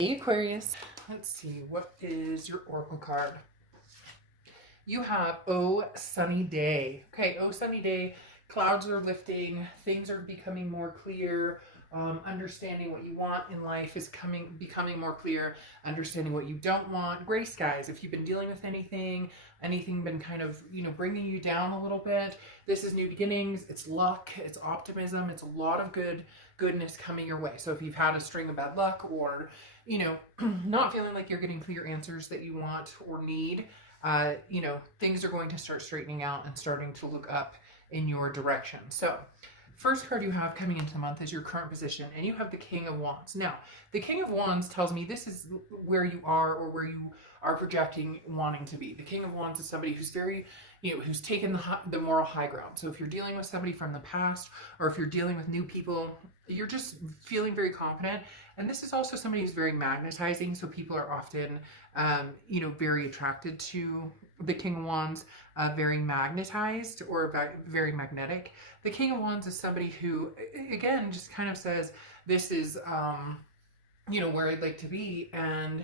Hey Aquarius, let's see, what is your oracle card? You have Oh Sunny Day. Okay, Oh Sunny Day, clouds are lifting, things are becoming more clear, understanding what you want in life is becoming more clear, understanding what you don't want. Gray skies, if you've been dealing with anything been kind of, bringing you down a little bit, this is new beginnings, it's luck, it's optimism, it's a lot of goodness coming your way. So if you've had a string of bad luck or, not feeling like you're getting clear answers that you want or need, things are going to start straightening out and starting to look up in your direction. So first card you have coming into the month is your current position, and you have the King of Wands. Now, the King of Wands tells me this is where you are or where you are projecting wanting to be. The King of Wands is somebody who's very, who's taken the moral high ground. So if you're dealing with somebody from the past or if you're dealing with new people, you're just feeling very confident. And this is also somebody who's very magnetizing. So people are often, very attracted to the King of Wands, very magnetized or very magnetic. The King of Wands is somebody who, again, just kind of says, this is, where I'd like to be, and,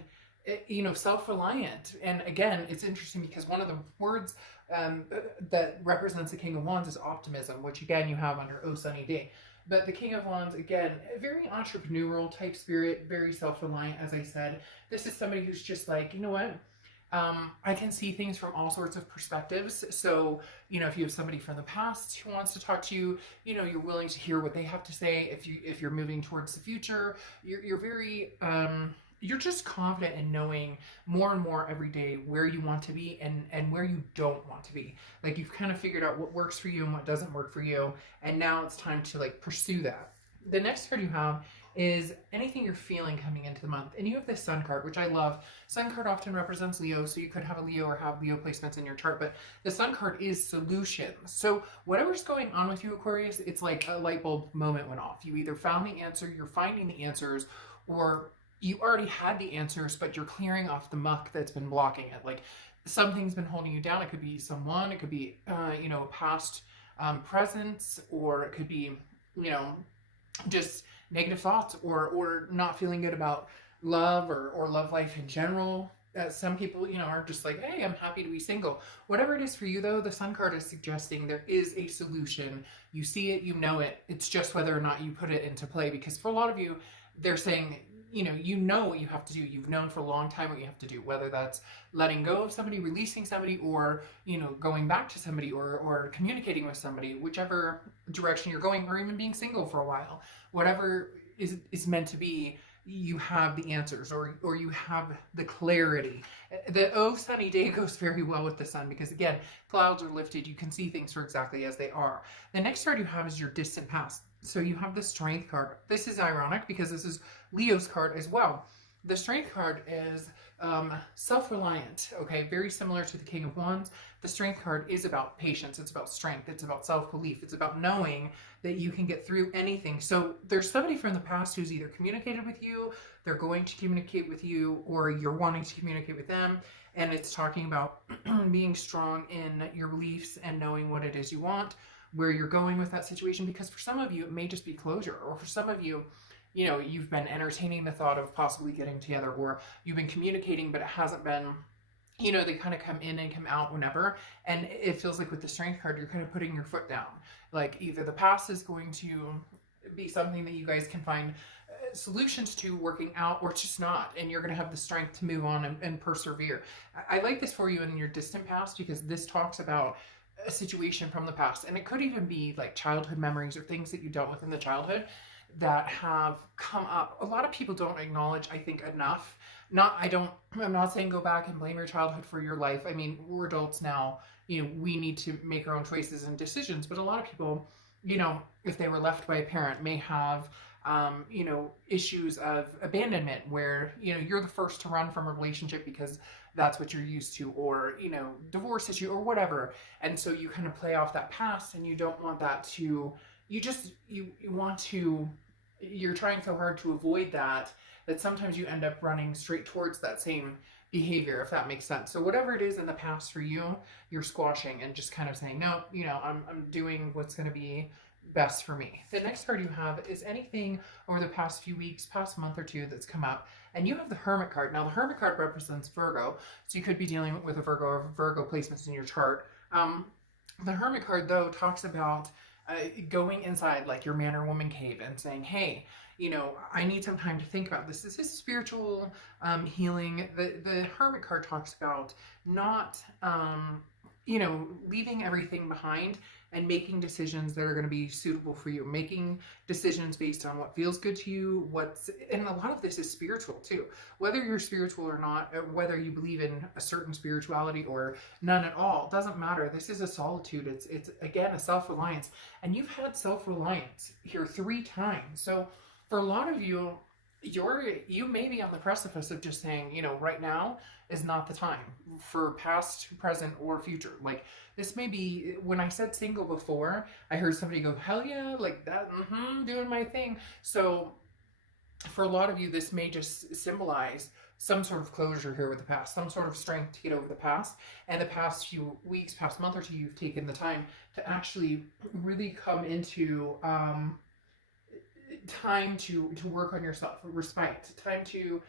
self-reliant. And again, it's interesting because one of the words that represents the King of Wands is optimism, which again, you have under Oh Sunny Day. But the King of Wands, again, a very entrepreneurial type spirit, very self-reliant, as I said. This is somebody who's just like, you know what? I can see things from all sorts of perspectives. So, if you have somebody from the past who wants to talk to you, you're willing to hear what they have to say. If you're moving towards the future, you're very, you're just confident in knowing more and more every day where you want to be and where you don't want to be. Like, you've kind of figured out what works for you and what doesn't work for you. And now it's time to pursue that. The next card you have is anything you're feeling coming into the month. And you have this Sun card, which I love. Sun card often represents Leo, so you could have a Leo or have Leo placements in your chart, but the Sun card is solutions. So whatever's going on with you, Aquarius, it's like a light bulb moment went off. You either found the answer, you're finding the answers, or you already had the answers, but you're clearing off the muck that's been blocking it. Like, something's been holding you down. It could be someone, it could be, past presence, or it could be, just negative thoughts or not feeling good about love or love life in general. Some people, are just like, hey, I'm happy to be single. Whatever it is for you, though, the Sun card is suggesting there is a solution. You see it, you know it. It's just whether or not you put it into play. Because for a lot of you, they're saying, you know what you have to do. You've known for a long time what you have to do, whether that's letting go of somebody, releasing somebody, or, going back to somebody or communicating with somebody, whichever direction you're going, or even being single for a while. Whatever is meant to be, you have the answers or you have the clarity. The Oh Sunny Day goes very well with the Sun because, again, clouds are lifted. You can see things for exactly as they are. The next card you have is your distant past. So you have the Strength card. This is ironic because this is Leo's card as well. The Strength card is self-reliant, okay? Very similar to the King of Wands. The Strength card is about patience. It's about strength. It's about self-belief. It's about knowing that you can get through anything. So there's somebody from the past who's either communicated with you, they're going to communicate with you, or you're wanting to communicate with them. And it's talking about being strong in your beliefs and knowing what it is you want, where you're going with that situation. Because for some of you, it may just be closure. Or for some of you, you've been entertaining the thought of possibly getting together, or you've been communicating, but it hasn't been, they kind of come in and come out whenever. And it feels like with the Strength card, you're kind of putting your foot down. Like, either the past is going to be something that you guys can find solutions to working out, or it's just not. And you're going to have the strength to move on and persevere. I like this for you in your distant past because this talks about a situation from the past. And it could even be like childhood memories or things that you dealt with in the childhood that have come up. A lot of people don't acknowledge, I think, enough. I'm not saying go back and blame your childhood for your life. I mean, we're adults now, we need to make our own choices and decisions. But a lot of people, if they were left by a parent, may have, issues of abandonment where, you're the first to run from a relationship because that's what you're used to, or, divorce issue or whatever. And so you kind of play off that past, and you don't want that to, you're trying so hard to avoid that sometimes you end up running straight towards that same behavior, if that makes sense. So whatever it is in the past for you, you're squashing and just kind of saying, no, I'm doing what's going to be best for me. The next card you have is anything over the past few weeks, past month or two that's come up, and you have the Hermit card. Now, the Hermit card represents Virgo, so you could be dealing with a Virgo or Virgo placements in your chart. The Hermit card, though, talks about going inside like your man or woman cave and saying, hey, you know, I need some time to think about this. This is spiritual healing. The Hermit card talks about not, you know, leaving everything behind and making decisions that are going to be suitable for you, making decisions based on what feels good to you, and a lot of this is spiritual too. Whether you're spiritual or not, or whether you believe in a certain spirituality or none at all, doesn't matter. This is a solitude. It's again, a self-reliance. And you've had self-reliance here 3 times. So for a lot of you, you may be on the precipice of just saying, you know, right now is not the time for past, present, or future. Like, this may be, when I said single before, I heard somebody go, hell yeah, like that, doing my thing. So for a lot of you, this may just symbolize some sort of closure here with the past, some sort of strength to get over the past. And the past few weeks, past month or two, you've taken the time to actually really come into time to work on yourself, respite, time to,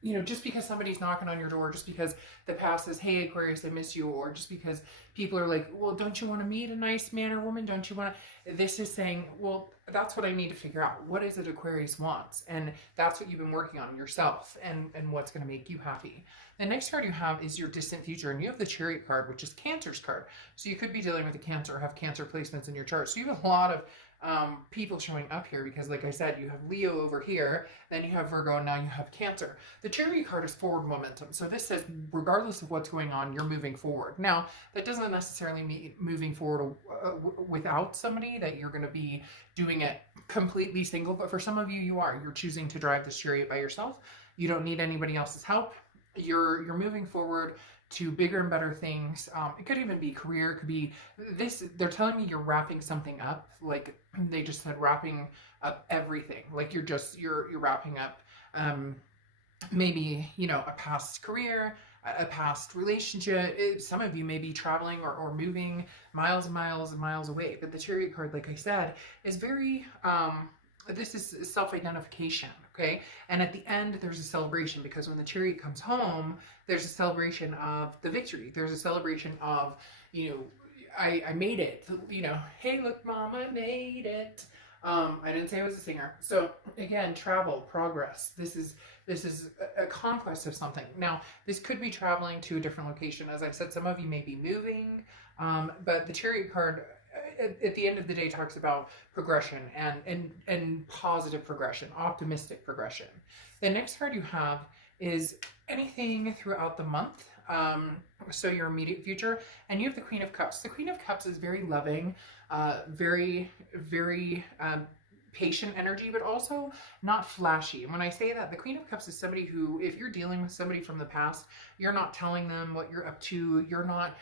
you know, just because somebody's knocking on your door, just because the past says, hey, Aquarius, I miss you, or just because people are like, well, don't you want to meet a nice man or woman? Don't you want to? This is saying, well, that's what I need to figure out. What is it Aquarius wants? And that's what you've been working on yourself, and what's going to make you happy. The next card you have is your distant future, and you have the Chariot card, which is Cancer's card. So you could be dealing with a Cancer or have Cancer placements in your chart. So you have a lot of people showing up here because, like I said, you have Leo over here, then you have Virgo, and now you have Cancer. The Chariot card is forward momentum. So this says, regardless of what's going on, you're moving forward. Now, that doesn't necessarily mean moving forward without somebody, that you're going to be doing it completely single, but for some of you, you're choosing to drive this Chariot by yourself. You don't need anybody else's help. You're moving forward to bigger and better things. It could even be career. It could be this. They're telling me you're wrapping something up. Like they just said, wrapping up everything. Like you're wrapping up, maybe, you know, a past career, a past relationship. Some of you may be traveling or moving miles and miles and miles away. But the Chariot card, like I said, is very, this is self-identification, okay? And at the end, there's a celebration, because when the Chariot comes home, there's a celebration of the victory. There's a celebration of, you know, I made it. You know, hey, look, Mom, I made it. I didn't say I was a singer. So again, travel, progress. This is a conquest of something. Now, this could be traveling to a different location. As I said, some of you may be moving, but the Chariot card, at the end of the day, talks about progression and positive progression, optimistic progression. The next card you have is anything throughout the month, so your immediate future, and you have the Queen of Cups. The Queen of Cups is very loving, very, very patient energy, but also not flashy. And when I say that, the Queen of Cups is somebody who, if you're dealing with somebody from the past, you're not telling them what you're up to. You're not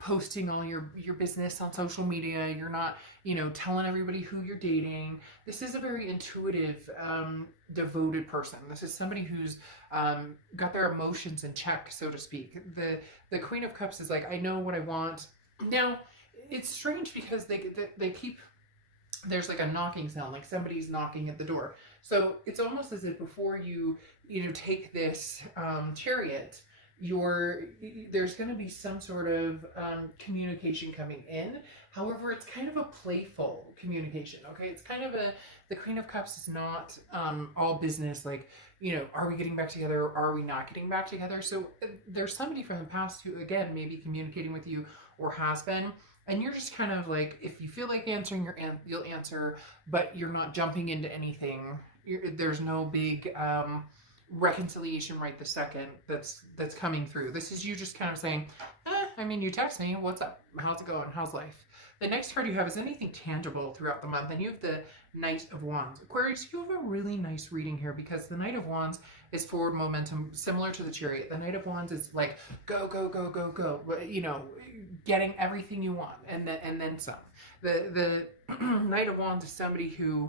posting all your business on social media. You're not, you know, telling everybody who you're dating. This is a very intuitive, devoted person. This is somebody who's got their emotions in check, so to speak. The Queen of Cups is like, I know what I want. Now, it's strange because they keep, there's like a knocking sound, like somebody's knocking at the door. So it's almost as if before you take this Chariot, there's going to be some sort of communication coming in. However, it's kind of a playful communication, okay? It's kind of the Queen of Cups is not all business, like, you know, are we getting back together or are we not getting back together? So there's somebody from the past who, again, may be communicating with you or has been, and you're just kind of like, if you feel like answering, you'll answer, but you're not jumping into anything. There's no big reconciliation right this second that's coming through. This is you just kind of saying, I mean, you text me, what's up? How's it going? How's life? The next card you have is anything tangible throughout the month, and you have the Knight of Wands. Aquarius, you have a really nice reading here because the Knight of Wands is forward momentum, similar to the Chariot. The Knight of Wands is like, go, go, go, go, go, you know, getting everything you want, and then some. The Knight of Wands is somebody who,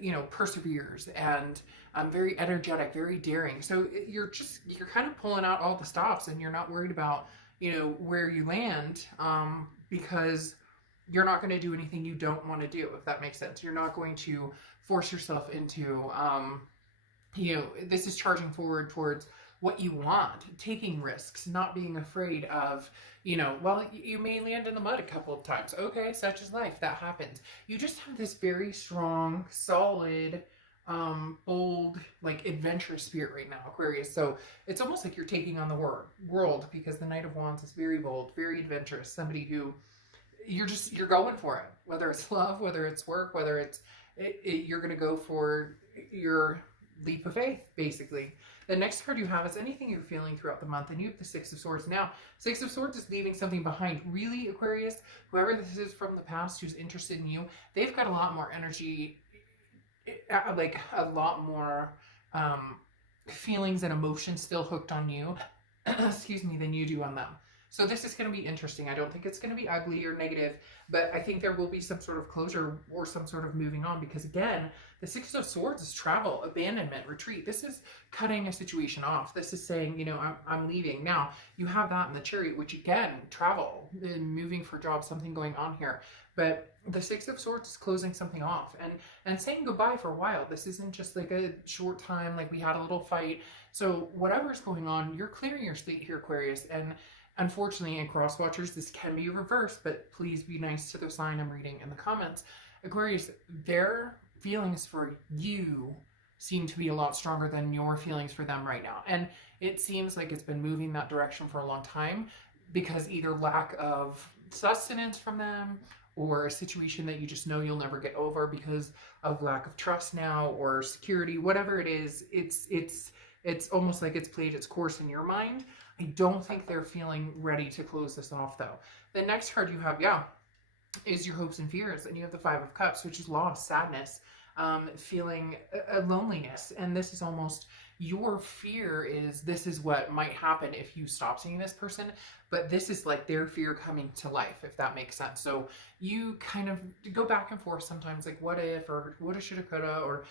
you know, perseveres and very energetic, very daring. So you're kind of pulling out all the stops, and you're not worried about, you know, where you land, because you're not going to do anything you don't want to do, if that makes sense. You're not going to force yourself into, this is charging forward towards what you want, taking risks, not being afraid of, well, you may land in the mud a couple of times. Okay, such is life. That happens. You just have this very strong, solid, bold, like adventurous spirit right now, Aquarius. So it's almost like you're taking on the world, because the Knight of Wands is very bold, very adventurous, somebody who you're going for it, whether it's love, whether it's work, whether it's you're going to go for your leap of faith, basically. The next card you have is anything you're feeling throughout the month, and you have the Six of Swords. Now, Six of Swords is leaving something behind. Really, Aquarius, whoever this is from the past who's interested in you, they've got a lot more energy, like a lot more feelings and emotions still hooked on you, excuse me, than you do on them. So this is going to be interesting. I don't think it's going to be ugly or negative, but I think there will be some sort of closure or some sort of moving on, because again, the Six of Swords is travel, abandonment, retreat. This is cutting a situation off. This is saying, I'm leaving. Now, you have that in the Chariot, which again, travel, moving for jobs, something going on here. But the Six of Swords is closing something off and saying goodbye for a while. This isn't just like a short time, like we had a little fight. So whatever's going on, you're clearing your slate here, Aquarius. And unfortunately, in cross watchers, this can be reversed, but please be nice to the sign I'm reading in the comments. Aquarius, their feelings for you seem to be a lot stronger than your feelings for them right now. And it seems like it's been moving that direction for a long time, because either lack of sustenance from them, or a situation that you just know you'll never get over because of lack of trust now, or security, whatever it is, it's almost like it's played its course in your mind. I don't think they're feeling ready to close this off, though. The next card you have, is your hopes and fears. And you have the Five of Cups, which is loss, sadness, feeling a loneliness. And this is almost your fear is this is what might happen if you stop seeing this person. But this is like their fear coming to life, if that makes sense. So you kind of go back and forth sometimes, like what if, or woulda, shoulda, coulda, or,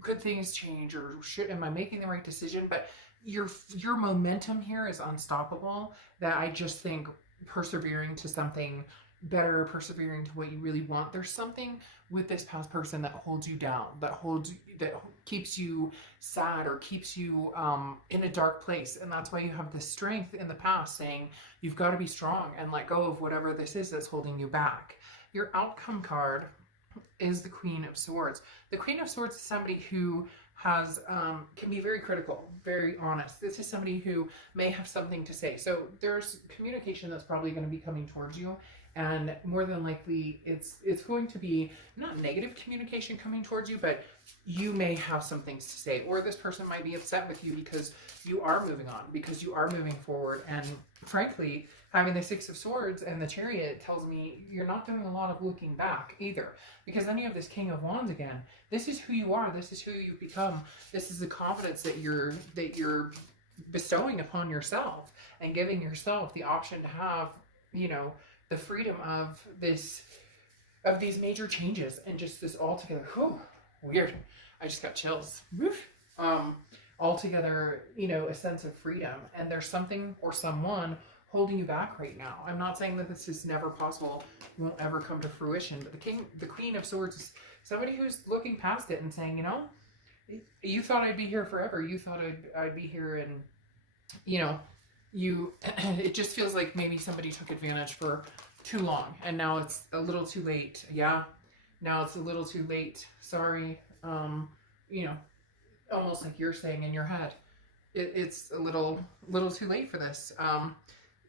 could things change, or am I making the right decision? But your momentum here is unstoppable, that I just think persevering to something better, persevering to what you really want. There's something with this past person that holds you down, that keeps you sad, or keeps you in a dark place. And that's why you have this strength in the past saying you've got to be strong and let go of whatever this is that's holding you back. Your outcome card is the Queen of Swords. The Queen of Swords is somebody who has can be very critical, very honest. This is somebody who may have something to say. So there's communication that's probably going to be coming towards you, and more than likely it's going to be not negative communication coming towards you, but you may have some things to say, or this person might be upset with you because you are moving on, because you are moving forward. And frankly, having the Six of Swords and the Chariot tells me you're not doing a lot of looking back either, because then you have this King of Wands again. This is who you are. This is who you've become. This is the confidence that you're bestowing upon yourself, and giving yourself the option to have, the freedom of these major changes, and just this altogether, weird. I just got chills. Altogether, a sense of freedom. And there's something or someone holding you back right now. I'm not saying that this is never possible, won't ever come to fruition, but the Queen of Swords is somebody who's looking past it and saying, you thought I'd be here forever. You thought I'd be here, and it just feels like maybe somebody took advantage for too long, and now it's a little too late. Now it's a little too late. Sorry. Almost like you're saying in your head, it's a little too late for this.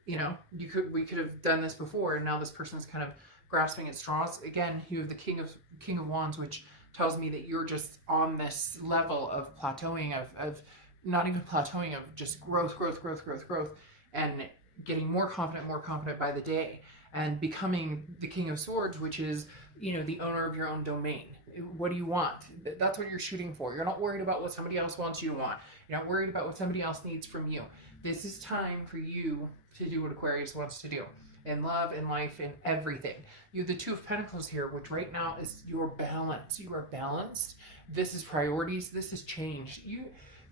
We could have done this before, and now this person's kind of grasping at straws. Again, you have the King of Wands, which tells me that you're just on this level of plateauing, of not even plateauing, of just growth, and getting more confident by the day, and becoming the King of Swords, which is, the owner of your own domain. What do you want? That's what you're shooting for. You're not worried about what somebody else wants you to want. You're not worried about what somebody else needs from you. This is time for you to do what Aquarius wants to do. In love, in life, in everything. You have the Two of Pentacles here, which right now is your balance. You are balanced. This is priorities. This is change.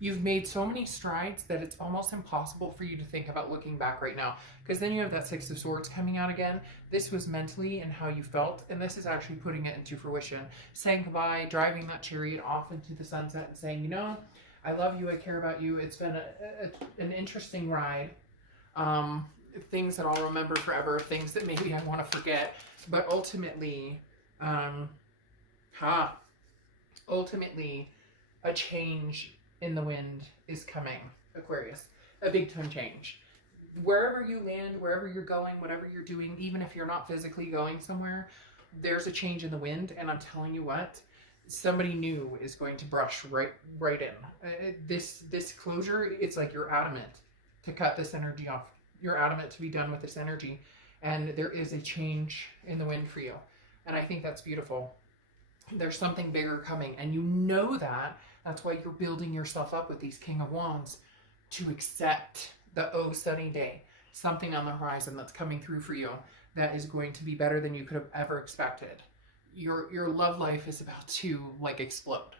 You've made so many strides that it's almost impossible for you to think about looking back right now, because then you have that Six of Swords coming out again. This was mentally and how you felt, and this is actually putting it into fruition, saying goodbye, driving that chariot off into the sunset and saying, you know, I love you, I care about you. It's been an interesting ride. Things that I'll remember forever, things that maybe I want to forget, but ultimately, ultimately, a change in the wind is coming, Aquarius. A big time change. Wherever you land, wherever you're going, whatever you're doing, even if you're not physically going somewhere, there's a change in the wind, and I'm telling you what, somebody new is going to brush right in. This closure, it's like you're adamant to cut this energy off. You're adamant to be done with this energy, and there is a change in the wind for you, and I think that's beautiful. There's something bigger coming, and you know that. That's why you're building yourself up with these King of Wands to accept the sunny day, something on the horizon that's coming through for you that is going to be better than you could have ever expected. Your love life is about to like explode.